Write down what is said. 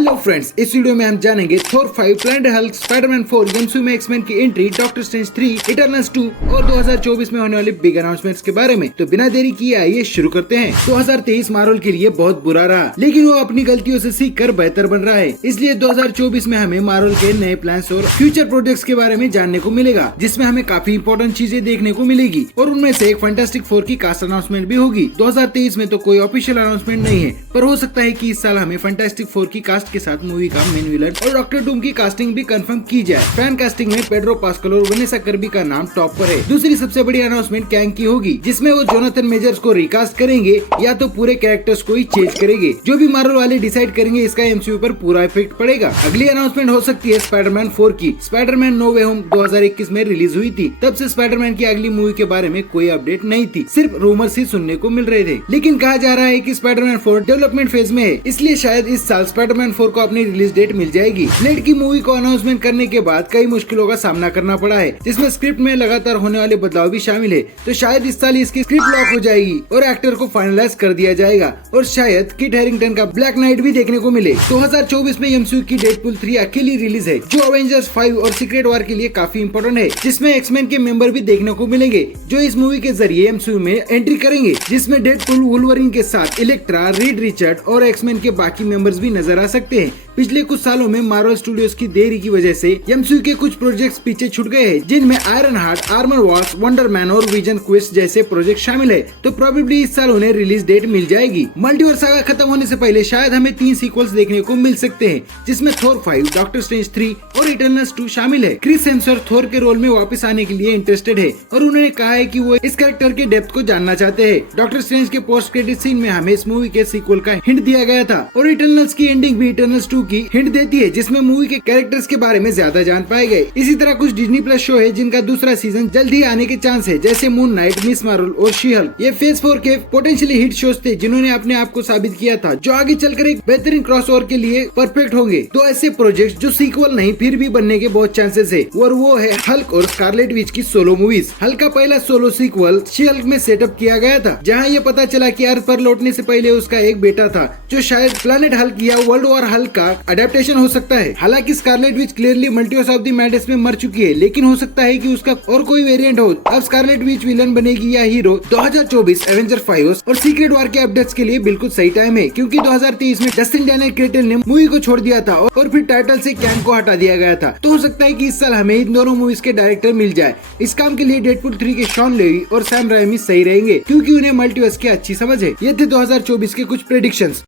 Hello friends, इस video में हम जानेंगे थोर 5, प्लैनेट हल्क, स्पाइडरमैन 4, एमसीयू में एक्स-मैन की एंट्री, डॉक्टर स्ट्रेंज 3, इटर्नल्स 2 और 2024 में होने वाले बिग अनाउंसमेंट्स के बारे में। तो बिना देरी किए आइए शुरू करते हैं। 2023 मार्वल के लिए बहुत बुरा रहा, लेकिन वो अपनी गलतियों से सीख कर बेहतर बन रहा है। इसलिए 2024 में हमें मार्वल के नए प्लान्स और फ्यूचर प्रोजेक्ट्स के बारे में जानने को मिलेगा, जिसमें हमें काफी इंपॉर्टेंट चीजें देखने को मिलेगी और उनमें से एक फैंटास्टिक 4 की कास्ट अनाउंसमेंट भी होगी। 2023 में तो कोई ऑफिशियल अनाउंसमेंट नहीं है, पर हो सकता है कि इस साल हमें फैंटास्टिक 4 की कास्ट के साथ मूवी का मेन विलन और डॉक्टर डूम की कास्टिंग भी कंफर्म की जाए। फैन कास्टिंग में पेड्रो पास्कल और वनेसा कर्बी का नाम टॉप पर है। दूसरी सबसे बड़ी अनाउंसमेंट कैंग की होगी, जिसमें वो जोनाथन मेजर्स को रिकास्ट करेंगे या तो पूरे कैरेक्टर्स को ही चेंज करेंगे। जो भी मार्वल वाले डिसाइड करेंगे, इसका एमसीयू पर पूरा इफेक्ट पड़ेगा। अगली अनाउंसमेंट हो सकती है स्पाइडरमैन 4 की। स्पाइडरमैन नो वे होम 2021 में रिलीज हुई थी, तब से स्पाइडरमैन की अगली मूवी के बारे में कोई अपडेट नहीं थी, सिर्फ रूमर्स ही सुनने को मिल रहे थे। लेकिन कहा जा रहा है कि स्पाइडरमैन 4 डेवलपमेंट फेज में है, इसलिए शायद इस साल स्पाइडरमैन 4 को अपनी रिलीज डेट मिल जाएगी। ब्लेड की मूवी को अनाउंसमेंट करने के बाद कई मुश्किलों का सामना करना पड़ा है, जिसमें स्क्रिप्ट में लगातार होने वाले बदलाव भी शामिल है। तो शायद इस साल इसकी स्क्रिप्ट लॉक हो जाएगी और एक्टर को फाइनलाइज कर दिया जाएगा और शायद किट हैरिंगटन का ब्लैक नाइट भी देखने को मिले। 2024 में एमसीयू की डेडपूल 3 अकेली रिलीज है, जो अवेंजर्स 5 और सीक्रेट वॉर के लिए काफी इंपॉर्टेंट है, जिसमें एक्स-मैन के मेंबर भी देखने को मिलेंगे, जो इस मूवी के जरिए एमसीयू में एंट्री करेंगे, जिसमें डेडपूल, वुल्वरीन के साथ इलेक्ट्रा, रीड रिचर्ड और एक्स-मैन के बाकी मेंबर्स भी नजर आ सकते हैं। पिछले कुछ सालों में मार्वल स्टूडियोज की देरी की वजह से एमसीयू के कुछ प्रोजेक्ट्स पीछे छूट गए हैं, जिनमें iron heart, Armor Wars, wonder man और विजन क्वेस्ट जैसे प्रोजेक्ट शामिल है। तो प्रोबेबली इस साल उन्हें रिलीज डेट मिल जाएगी। मल्टीवर्स सागा खत्म होने से पहले शायद हमें 3 सीक्वल्स देखने को मिल सकते हैं, जिसमें थोर 5, डॉक्टर स्ट्रेंज 3 और इटर्नल्स 2 शामिल है। क्रिस हेम्सवर्थ थोर के रोल में वापस आने के लिए इंटरेस्टेड है और उन्होंने कहा है कि वो इस कैरेक्टर के डेप्थ को जानना चाहते हैं। डॉक्टर स्ट्रेंज के पोस्ट क्रेडिट सीन में हमें इस मूवी के सीक्वल का हिंट दिया गया था और इटर्नल्स की एंडिंग भी इटर्नल्स 2 की हिंट देती है, जिसमें मूवी के कैरेक्टर्स के बारे में ज्यादा जान पाए गए। इसी तरह कुछ डिज्नी प्लस शो है जिनका दूसरा सीजन जल्द ही आने के चांस है, जैसे मून नाइट, मिस मार्वल और शी हल्क। ये फेज 4 के पोटेंशियली हिट शोज थे, जिन्होंने अपने आप को साबित किया था, जो आगे चलकर एक बेहतरीन क्रॉसओवर के लिए परफेक्ट होंगे। तो ऐसे प्रोजेक्ट जो सीक्वल नहीं फिर भी बनने के बहुत चांसेस है, और वो है हल्क और स्कारलेट विच की सोलो मूवीज। हल्क का पहला सोलो सीक्वल शी हल्क में सेटअप किया गया था, जहाँ ये पता चला कि अर्थ पर लौटने से पहले उसका एक बेटा था, जो शायद प्लैनेट हल्क या वर्ल्ड वॉर हल्क का अडेप्टेशन हो सकता है। हालांकि Scarlet Witch clearly multiverse of the madness में मर चुकी है, लेकिन हो सकता है कि उसका और कोई वेरिएंट हो। अब स्कारलेट विच विलन बनेगी या हीरो, 2024 एवेंजर 5 और सीक्रेट वॉर के अपडेट्स के लिए बिल्कुल सही टाइम है, क्योंकि 2023 में डस्टिन डैनियल क्रेटल ने मूवी को छोड़ दिया था और फिर टाइटल से कैंग को हटा दिया गया था। तो हो सकता है कि इस साल हमें इन दोनों मूवीज के डायरेक्टर मिल जाए। इस काम के लिए डेडपूल 3 के शॉन लेवी और सैम राइमी सही रहेंगे, क्योंकि उन्हें मल्टीवर्स की अच्छी समझ है। ये थे 2024 के कुछ प्रेडिक्शंस।